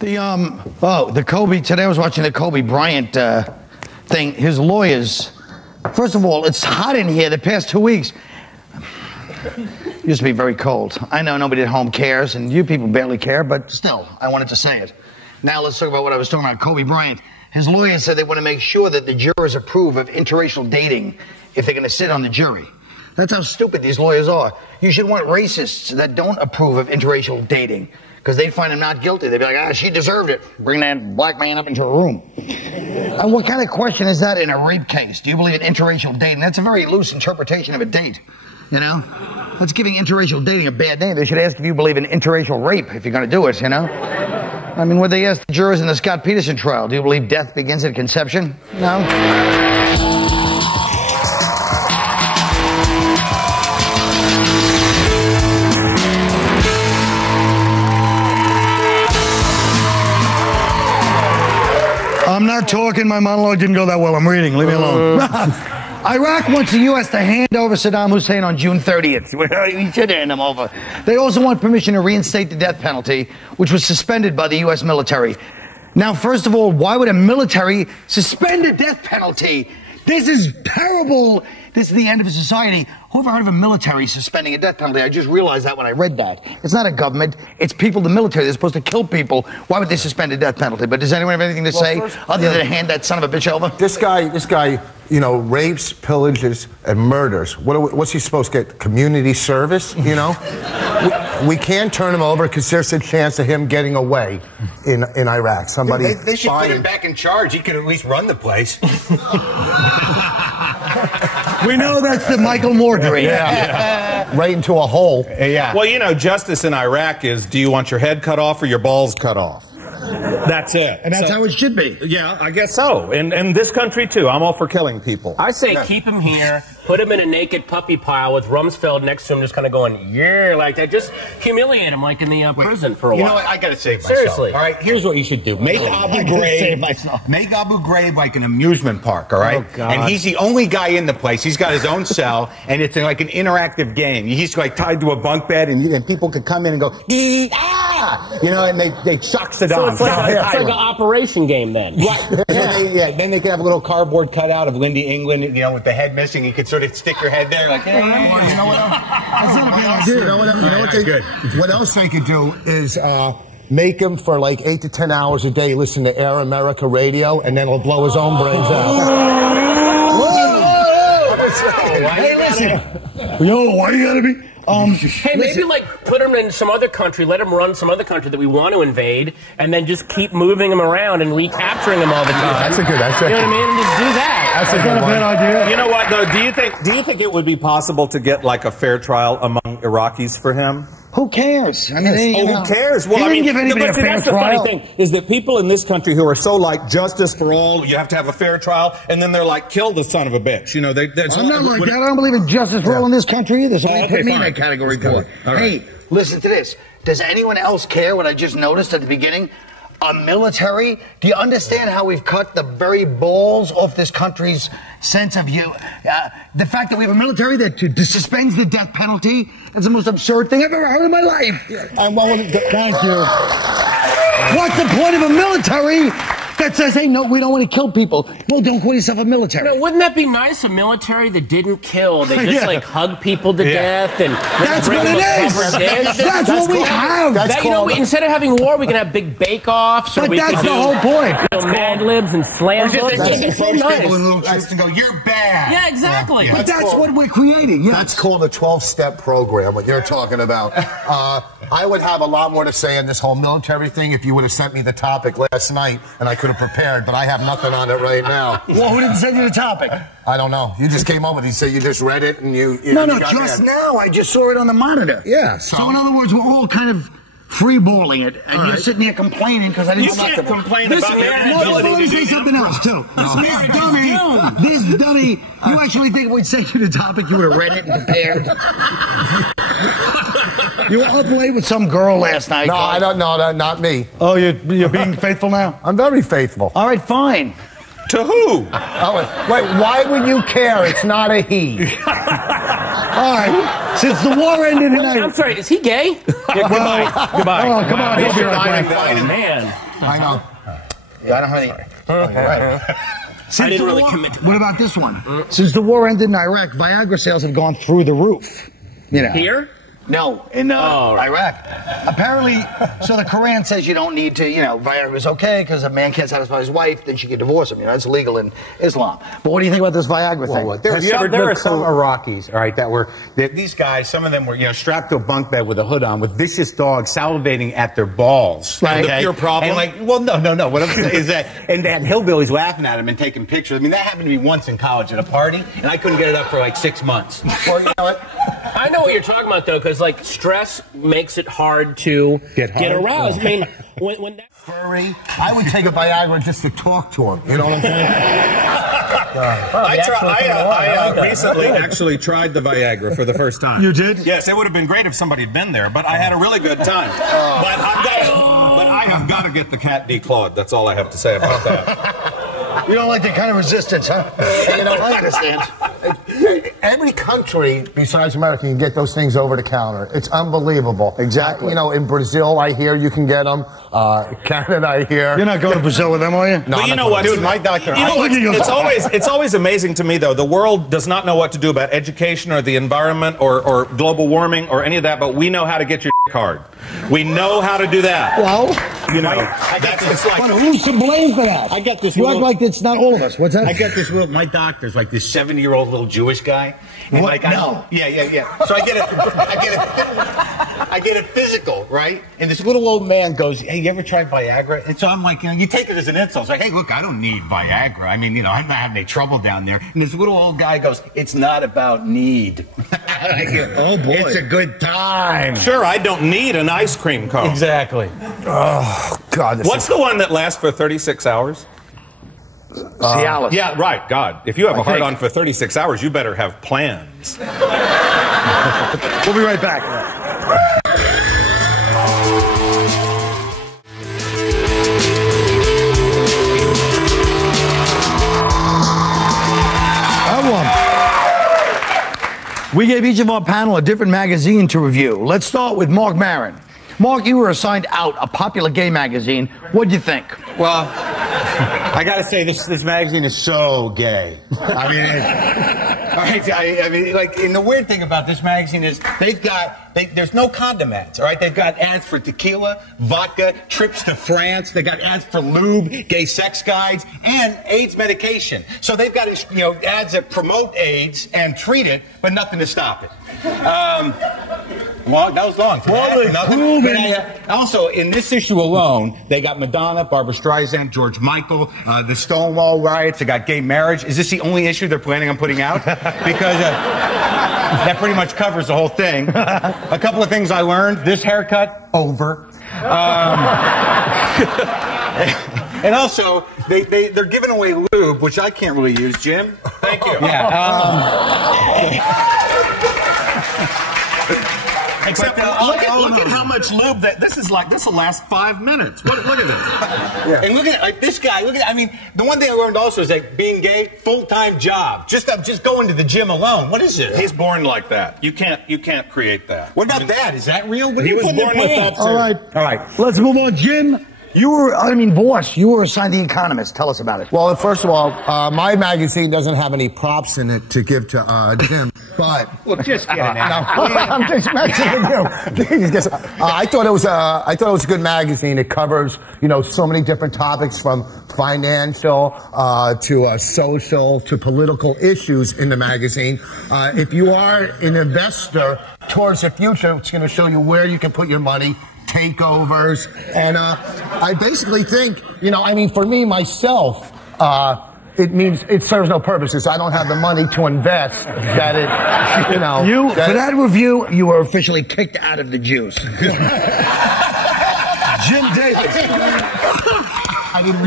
The Kobe, today I was watching the Kobe Bryant thing. His lawyers, first of all, it's hot in here the past 2 weeks. Used to be very cold. I know nobody at home cares, and you people barely care, but still, I wanted to say it. Now let's talk about what I was talking about, Kobe Bryant. His lawyers said they want to make sure that the jurors approve of interracial dating if they're going to sit on the jury. That's how stupid these lawyers are. You should want racists that don't approve of interracial dating, because they'd find him not guilty. They'd be like, she deserved it. Bring that black man up into a room. And what kind of question is that in a rape case? Do you believe in interracial dating? That's a very loose interpretation of a date, you know? That's giving interracial dating a bad name. They should ask if you believe in interracial rape if you're going to do it, you know? I mean, what they asked the jurors in the Scott Peterson trial, do you believe death begins at conception? No? I'm not talking. My monologue didn't go that well. I'm reading. Leave me alone. Iraq wants the U.S. to hand over Saddam Hussein on June 30th. We should hand him over. They also want permission to reinstate the death penalty, which was suspended by the U.S. military. Now, first of all, why would a military suspend a death penalty? This is terrible. This is the end of a society. Who ever heard of a military suspending a death penalty? I just realized that when I read that. It's not a government. It's people, the military. They're supposed to kill people. Why would they suspend a death penalty? But does anyone have anything to say other than to hand that son of a bitch over? This guy, you know, rapes, pillages, and murders. What's he supposed to get? Community service, you know? we can't turn him over because there's a chance of him getting away in Iraq. Somebody they should put him back in charge. He could at least run the place. We know that's the Michael Moore dream. Yeah. Right into a hole. Yeah. Well, you know, justice in Iraq is, do you want your head cut off or your balls cut off? That's it. And that's how it should be. Yeah, I guess so. And this country, too. I'm all for killing people. I say keep him here, put him in a naked puppy pile with Rumsfeld next to him just kind of going, yeah, like that. Just humiliate him like in the prison for a while. You know what? I got to save myself. Seriously. All right, here's what you should do. Make Abu Ghraib like an amusement park, all right? Oh, and he's the only guy in the place. He's got his own cell, and it's like an interactive game. He's like tied to a bunk bed, and people could come in and go, ah! You know, and they shock Saddam. So it's like an operation game then. Right. Then they could have a little cardboard cutout of Lindy England, you know, with the head missing. You could sort of stick your head there like, hey, you know what? That's not a bad idea. You know what else they could do is make him for like 8 to 10 hours a day listen to Air America radio, and then he'll blow his own brains out. Hey, listen. Yo, why you gotta be... hey, maybe like put him in some other country, let him run some other country that we want to invade, and then just keep moving him around and recapturing him all the time. That's a good. You know what I mean? And just do that. That's a good bad idea. You know what, though? Do you think it would be possible to get like a fair trial among Iraqis for him? Who cares? I mean, who cares? Well, I mean, give anybody a fair that's trial. The funny thing is that people in this country who are so like justice for all, you have to have a fair trial, and then they're like, kill the son of a bitch. You know, I'm not like that. I don't believe in justice for all in this country either. So put me in that category for. Hey, listen to this. Does anyone else care what I just noticed at the beginning? A military? Do you understand how we've cut the very balls off this country's sense of you? The fact that we have a military that suspends the death penalty is the most absurd thing I've ever heard in my life. Thank you. What's the point of a military that says, hey, no, we don't want to kill people? Well, don't call yourself a military. No, wouldn't that be nice, a military that didn't kill? They just like hug people to death and that's what it is. That's what we have. You know, instead of having war, we can have big bake-offs. But that's the whole point. You know, Mad Libs and slam books. It's so nice. People in little chicks and go, you're bad. Yeah, exactly. But that's what we're creating. Yes. That's called a 12-step program, what you're talking about. I would have a lot more to say on this whole military thing if you would have sent me the topic last night and I could have prepared, but I have nothing on it right now. Well, who didn't send you the topic? I don't know. You just came over. You said you just read it and you No, just now. I just saw it on the monitor. Yeah. So in other words, we're all kind of freeballing it, and you're sitting there complaining because I didn't You can't complain about your No, ability let me say something else, too. This dummy, you actually think we'd send you the topic, you would have read it and prepared? You were up late with some girl last night. No, I don't know. Not me. Oh, you're being faithful now? I'm very faithful. All right, fine. To who? Oh, wait, why would you care? It's not a he. All right. Since the war ended in I'm sorry, is he gay? Goodbye. Oh, come on. Don't be like that. Man. I know. Yeah, I don't have any. Oh, you're right. I didn't really commit to that. What about this one? Since the war ended in Iraq, Viagra sales have gone through the roof. You know. Here? No, in Iraq. Apparently, so the Quran says you don't need to, Viagra's okay because a man can't satisfy his wife, then she can divorce him. That's illegal in Islam. But what do you think about this Viagra thing? Well, there are some Iraqis, all right, these guys, some of them were, strapped to a bunk bed with a hood on with vicious dogs salivating at their balls. Right. Okay? Your problem? And no. What I'm saying is that, and they had hillbillies laughing at them and taking pictures. I mean, that happened to me once in college at a party, and I couldn't get it up for like 6 months. Well, you know what? I know what you're talking about, though, because, stress makes it hard to get aroused. I mean, when that... Furry. I would take a Viagra just to talk to him. You know what I'm saying? I recently actually tried the Viagra for the first time. You did? Yes, it would have been great if somebody had been there, but I had a really good time. But I have got to get the cat declawed. That's all I have to say about that. You don't like that kind of resistance, huh? I understand. Every country besides America can get those things over the counter. It's unbelievable. Exactly. In Brazil, I hear you can get them. Canada, I hear. You're not going to Brazil with them, are you? No, but you know what, dude? My doctor. It's always amazing to me, though. The world does not know what to do about education or the environment or global warming or any of that, but we know how to get your hard. We know how to do that. Well, It's like, but who's to blame for that? I get this. You act like it's not all of us. What's that? I get this. My doctor's like this 70-year-old little Jewish guy. And What? No. Yeah. So I get a physical, right? And this little old man goes, "Hey, you ever tried Viagra?" And so I'm like, you take it as an insult. It's like, "Hey, look, I don't need Viagra. I mean, I'm not having any trouble down there." And this little old guy goes, "It's not about need." I go, Oh, boy. It's a good time. sure, I don't need an ice cream cone. Exactly. Oh, God. What's the one that lasts for 36 hours? Cialis. Yeah, right, God. If you have a think. hard-on for 36 hours, you better have plans. We'll be right back. We gave each of our panel a different magazine to review. Let's start with Marc Maron. Marc, you were assigned out a popular gay magazine. What'd you think? Well, I gotta say, this magazine is so gay. I mean, and the weird thing about this magazine is there's no condom ads, all right? They've got ads for tequila, vodka, trips to France. They got ads for lube, gay sex guides, and AIDS medication. So they've got ads that promote AIDS and treat it, but nothing to stop it. Well, that was long. Also, in this issue alone, they got Madonna, Barbra Streisand, George Michael, the Stonewall riots. They got gay marriage. Is this the only issue they're planning on putting out? Because that pretty much covers the whole thing. A couple of things I learned. This haircut, over. And also, they're giving away lube, which I can't really use, Jim. Thank you. Yeah. Except, look at how much lube this will last 5 minutes. Look at this. Yeah. And look at this guy. The one thing I learned also is that being gay, full-time job. Just going to the gym alone. What is this? He's born like that. You can't create that. What about that? Is that real? He was born with that too. All right. Let's move on. Jim, Voss, you were assigned The Economist. Tell us about it. Well, first of all, my magazine doesn't have any props in it to give to Jim, but... Well, just get it out. I'm just messing with you. I thought it was a good magazine. It covers, so many different topics from financial to social to political issues in the magazine. If you are an investor towards the future, it's going to show you where you can put your money, takeovers, and I basically think, for me, myself, it means it serves no purposes. I don't have the money to invest that it, for that review, you were officially kicked out of the juice. Jim Davis.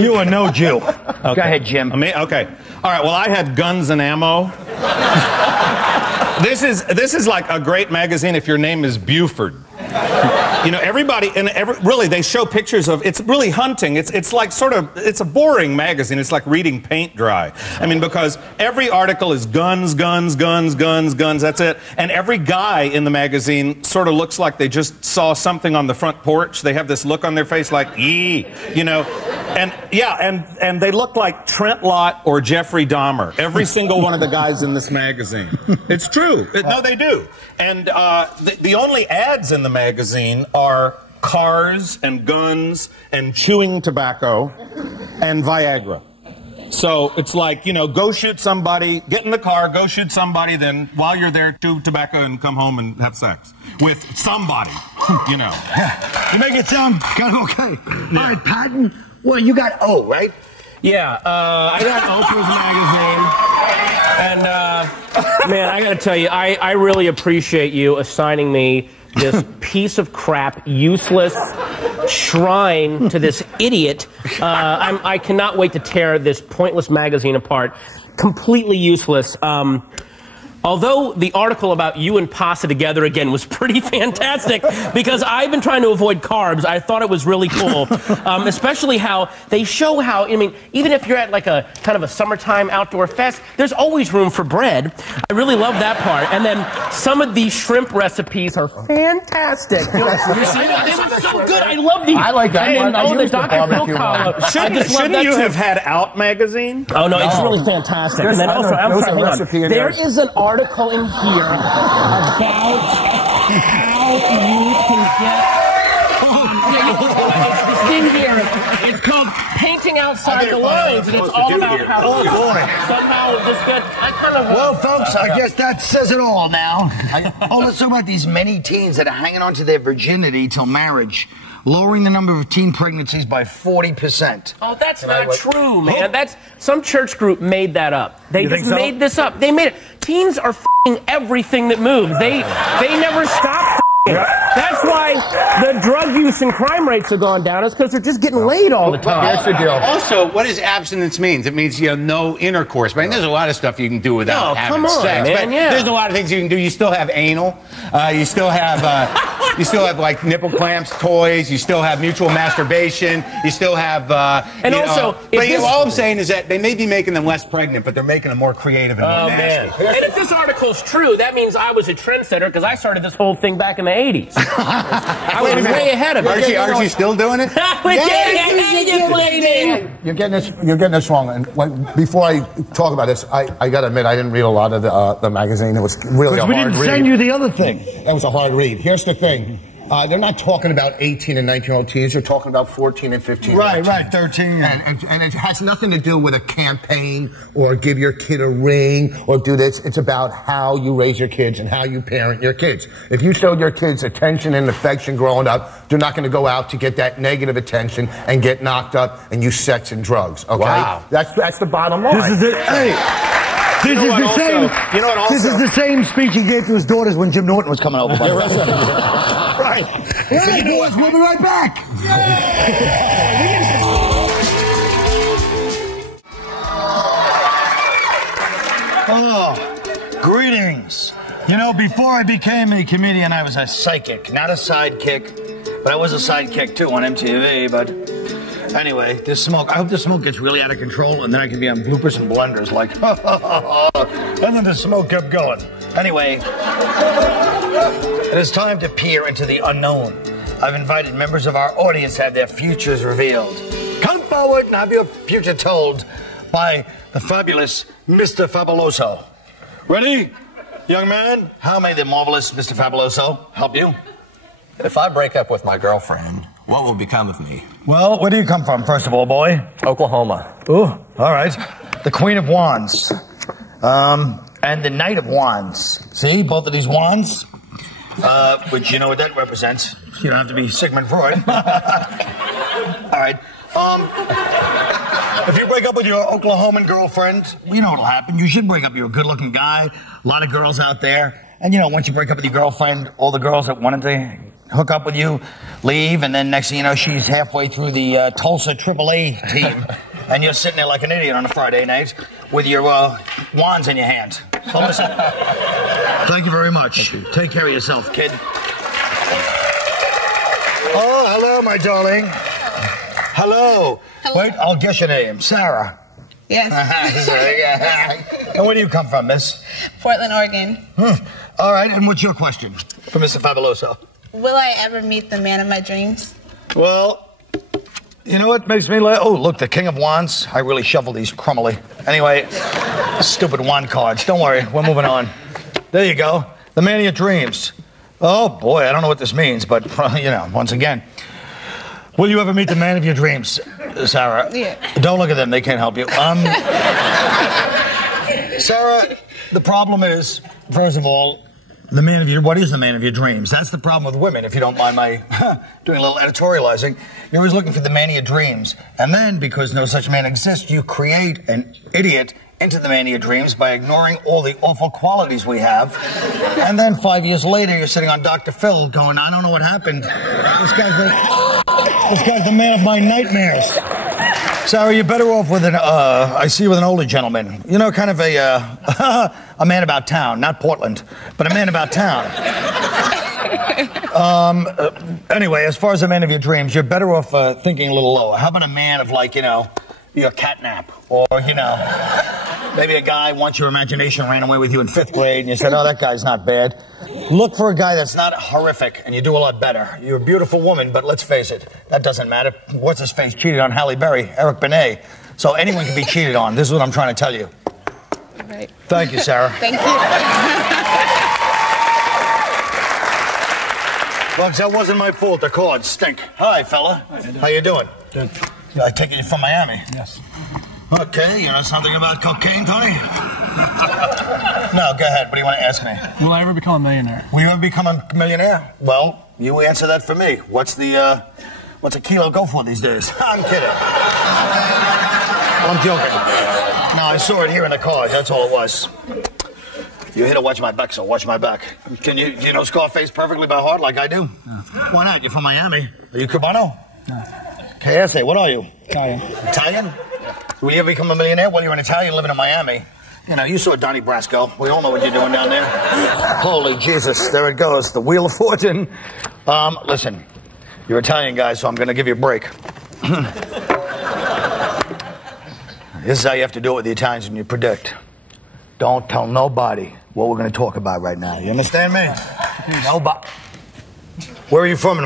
You are no Jew. Okay. Go ahead, Jim. Okay. All right. Well, I had Guns and Ammo. This is like a great magazine if your name is Buford. You know, everybody, and really, they show pictures of, it's really hunting. It's like sort of, it's a boring magazine. It's like reading paint dry. I mean, because every article is guns, guns, guns, guns, guns, that's it. And every guy in the magazine sort of looks like they just saw something on the front porch. They have this look on their face like, ee, you know. And yeah, and they look like Trent Lott or Jeffrey Dahmer. Every single one of the guys in this magazine. It's true. No, they do. And the only ads in the magazine are cars and guns and chewing tobacco and Viagra. So it's like, you know, go shoot somebody, get in the car, go shoot somebody, then while you're there, chew tobacco and come home and have sex with somebody, you know. You make it sound kind of okay. Yeah. All right, Patton, well, you got O, right? Yeah, I got Oprah's magazine, and man, I got to tell you, I really appreciate you assigning me this piece of crap, useless shrine to this idiot. I cannot wait to tear this pointless magazine apart. Completely useless. Although the article about you and Pasta together again was pretty fantastic, because I've been trying to avoid carbs. I thought it was really cool, especially how they show how, I mean, even if you're at like a kind of a summertime outdoor fest, there's always room for bread. I really love that part. And then some of these shrimp recipes are fantastic. They were so good. I love these. I like that. And the Dr. Phil column. Shouldn't you have had Out magazine? Oh no, it's really fantastic. And then also, I'm sorry, hold on. There is an article in here about how you can get. It's this thing here. It's called Painting Outside the Lines, and it's all about how somehow just get. Well, folks, I guess that says it all now. Let's talk about these many teens that are hanging on to their virginity till marriage, lowering the number of teen pregnancies by 40%. Oh, that's not true, man. That's some church group made that up. They just made this up. They made it. Teens are f***ing everything that moves. They never stop f***ing. That's why the drug use and crime rates have gone down. It's because they're just getting laid all the time. That's the deal. Also, what does abstinence mean? It means, you know, no intercourse. I mean, there's a lot of stuff you can do without having sex. Man, but there's a lot of things you can do. You still have anal. You still have like nipple clamps, toys. You still have mutual masturbation. You still have. And also, all I'm saying is that they may be making them less pregnant, but they're making them more creative and more nasty. And if this article's true, that means I was a trendsetter because I started this whole thing back in the 80s. I was way ahead of it. Aren't you still doing it? You're getting this wrong. And before I talk about this, I got to admit I didn't read a lot of the magazine. It was really a hard read. We didn't send you the other thing. That was a hard read. Here's the thing. They're not talking about 18 and 19-year-old teens. They're talking about 14 and 15. Right, 13. And it has nothing to do with a campaign or give your kid a ring or do this. It's about how you raise your kids and how you parent your kids. If you showed your kids attention and affection growing up, they're not going to go out to get that negative attention and get knocked up and use sex and drugs. Okay? Wow. That's the bottom line. This is it. Hey. This is the same speech he gave to his daughters when Jim Norton was coming over. Right. Hey, boys, we'll be right back. Oh, greetings. You know, before I became a comedian, I was a psychic, not a sidekick. But I was a sidekick, too, on MTV, but... Anyway, this smoke, I hope the smoke gets really out of control, and then I can be on bloopers and blunders like, ha, ha, ha, ha. And then the smoke kept going. Anyway, it is time to peer into the unknown. I've invited members of our audience to have their futures revealed. Come forward and have your future told by the fabulous Mr. Fabuloso. Ready, young man? How may the marvelous Mr. Fabuloso help you? If I break up with my girlfriend, what will become of me? Well, where do you come from, first of all, boy? Oklahoma. Ooh, all right. The Queen of Wands. And the Knight of Wands. See, both of these wands? Which you know what that represents. You don't have to be Sigmund Freud. All right. If you break up with your Oklahoman girlfriend, you know what'll happen. You should break up. You're a good-looking guy. A lot of girls out there. And, you know, once you break up with your girlfriend, all the girls that wanted to hook up with you leave, and then next thing you know, she's halfway through the Tulsa AAA team. And you're sitting there like an idiot on a Friday night with your wands in your hand. So listen, thank you very much. Take care of yourself, kid. hello, my darling. Hello. Wait, I'll guess your name. Sarah. Yes. And where do you come from, miss? Portland, Oregon. All right, and what's your question for Mr. Fabuloso? Will I ever meet the man of my dreams? Well, you know what makes me laugh? Oh, look, the King of Wands. I really shoveled these crumbly. Anyway, stupid wand cards. Don't worry, we're moving on. There you go. The man of your dreams. Oh, boy, I don't know what this means, but, you know, once again. Will you ever meet the man of your dreams, Sarah? Yeah. Don't look at them. They can't help you. Sarah, the problem is, first of all, what is the man of your dreams? That's the problem with women, if you don't mind my doing a little editorializing. You're always looking for the man of your dreams. And then, because no such man exists, you create an idiot into the man of your dreams by ignoring all the awful qualities we have. And then 5 years later, you're sitting on Dr. Phil going, I don't know what happened. This guy's the man of my nightmares. Sarah, you're better off with I see you with an older gentleman. You know, kind of a man about town, not Portland, but a man about town. Anyway, as far as the man of your dreams, you're better off thinking a little lower. How about a man of, like, you know, your catnap? Or, you know, maybe a guy once your imagination ran away with you in 5th grade and you said, oh, that guy's not bad. Look for a guy that's not horrific and you do a lot better. You're a beautiful woman, but let's face it, that doesn't matter. What's his face cheated on Halle Berry, Eric Benet. So anyone can be cheated on. This is what I'm trying to tell you. Right. Thank you, Sarah. Thank you. Bugs, that wasn't my fault. The cards stink. Hi, fella. How you doing? Good. I take it you're from Miami. Yes. Okay, you know something about cocaine, Tony? No, go ahead. What do you want to ask me? Will I ever become a millionaire? Will you ever become a millionaire? Well, you answer that for me. What's a kilo go for these days? I'm kidding. I'm joking. No, I saw it here in the card. That's all it was. You're here to watch my back, so watch my back. Do you know Scarface perfectly by heart like I do? No. Why not? You're from Miami. Are you Cubano? No. KSA, what are you? Italian. Italian? Will you ever become a millionaire? Well, you're an Italian living in Miami. You know, you saw Donnie Brasco. We all know what you're doing down there. Holy Jesus, there it goes. The Wheel of Fortune. Listen, you're Italian guys, so I'm going to give you a break. This is how you have to do it with the Italians when you predict. Don't tell nobody what we're going to talk about right now. You understand me? Nobody. Where are you from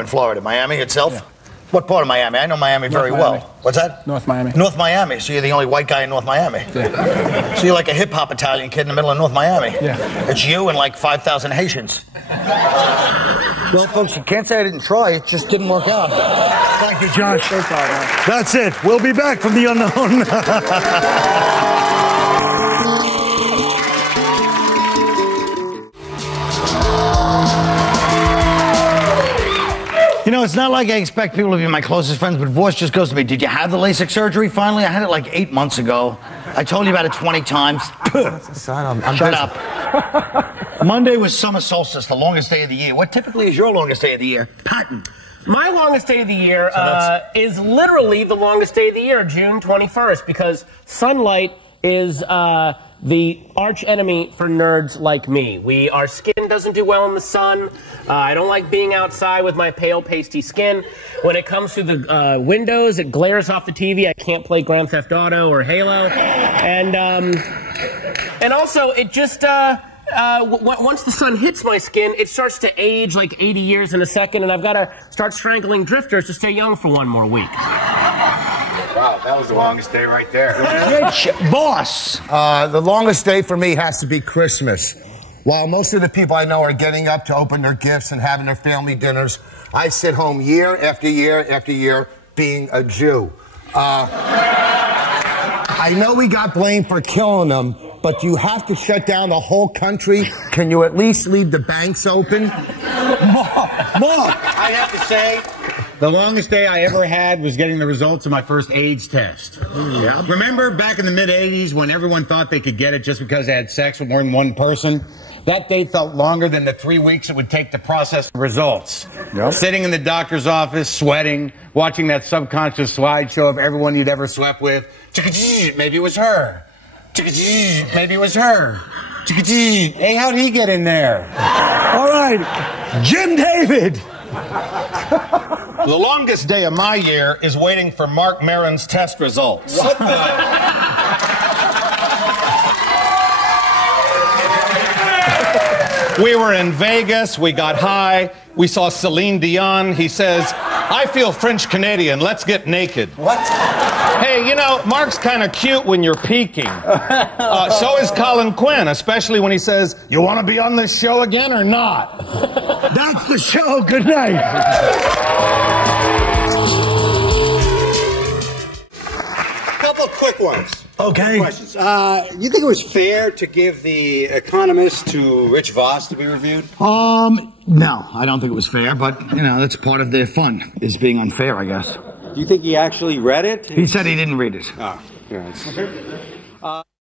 in Florida? Miami itself? Yeah. What part of Miami? I know Miami very well. What's that? North Miami. North Miami. So you're the only white guy in North Miami. Yeah. So you're like a hip-hop Italian kid in the middle of North Miami. Yeah. It's you and like 5,000 Haitians. Well, folks, you can't say I didn't try. It just didn't work out. Thank you, Josh. That's it. We'll be back from the unknown. You know, it's not like I expect people to be my closest friends, but voice just goes to me, did you have the LASIK surgery finally? I had it like 8 months ago. I told you about it 20 times. Shut up. Monday was summer solstice, the longest day of the year. What typically is your longest day of the year? Patton. My longest day of the year is literally the longest day of the year, June 21st, because sunlight is the arch enemy for nerds like me. Our skin doesn't do well in the sun. I don't like being outside with my pale, pasty skin. When it comes to the windows, it glares off the TV. I can't play Grand Theft Auto or Halo. And also, it just, once the sun hits my skin, it starts to age like 80 years in a second, and I've got to start strangling drifters to stay young for one more week. Wow, that was the longest day right there. Boss. The longest day for me has to be Christmas. While most of the people I know are getting up to open their gifts and having their family dinners, I sit home year after year after year being a Jew. I know we got blamed for killing them, but you have to shut down the whole country. Can you at least leave the banks open? Mark, I have to say, the longest day I ever had was getting the results of my first AIDS test. Yeah. Remember back in the mid-'80s when everyone thought they could get it just because they had sex with more than one person? That date felt longer than the 3 weeks it would take to process the results. Yep. Sitting in the doctor's office, sweating, watching that subconscious slideshow of everyone you'd ever slept with. Maybe it was her. Maybe it was her. Hey, how'd he get in there? All right, Jim David. The longest day of my year is waiting for Marc Maron's test results. What the? We were in Vegas, we got high, we saw Celine Dion. He says, I feel French-Canadian, let's get naked. What? Hey, you know, Mark's kind of cute when you're peeking. So is Colin Quinn, especially when he says, you want to be on this show again or not? That's the show. Good night. Couple quick ones. Okay. Questions. You think it was fair to give The Economist to Rich Voss to be reviewed? No, I don't think it was fair, but, you know, that's part of the fun, is being unfair, I guess. Do you think he actually read it? He said he didn't read it. Oh, yeah.